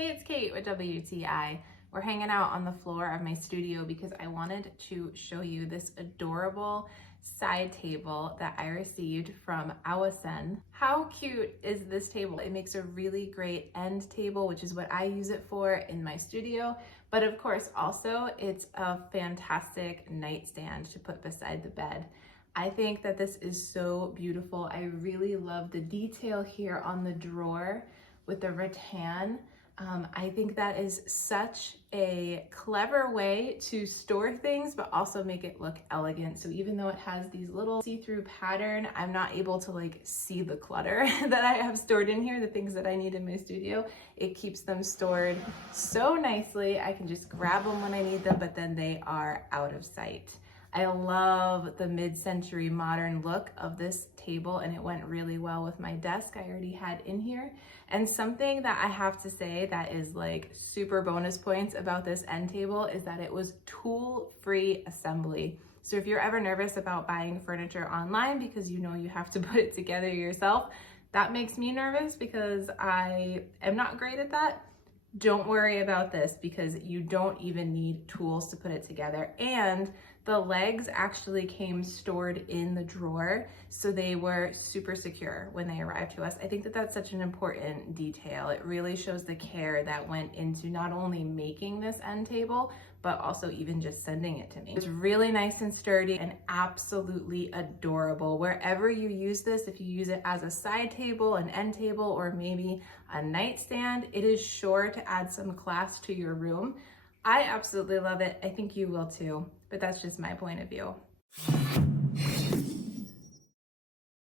Hey, it's Kate with WTI. We're hanging out on the floor of my studio because I wanted to show you this adorable side table that I received from AWASEN. How cute is this table? It makes a really great end table, which is what I use it for in my studio. But of course, also it's a fantastic nightstand to put beside the bed. I think that this is so beautiful. I really love the detail here on the drawer with the rattan. I think that is such a clever way to store things, but also make it look elegant. So even though it has these little see-through pattern, I'm not able to see the clutter that I have stored in here, the things that I need in my studio. It keeps them stored so nicely. I can just grab them when I need them, but then they are out of sight. I love the mid-century modern look of this table, and it went really well with my desk I already had in here. And something that I have to say that is super bonus points about this end table is that it was tool-free assembly. So if you're ever nervous about buying furniture online because you know you have to put it together yourself, that makes me nervous because I am not great at that. Don't worry about this because you don't even need tools to put it together. And the legs actually came stored in the drawer, so they were super secure when they arrived to us. I think that that's such an important detail. It really shows the care that went into not only making this end table, but also even just sending it to me. It's really nice and sturdy and absolutely adorable. Wherever you use this, if you use it as a side table, an end table, or maybe a nightstand, it is sure to add some class to your room. I absolutely love it. I think you will too, but that's just my point of view.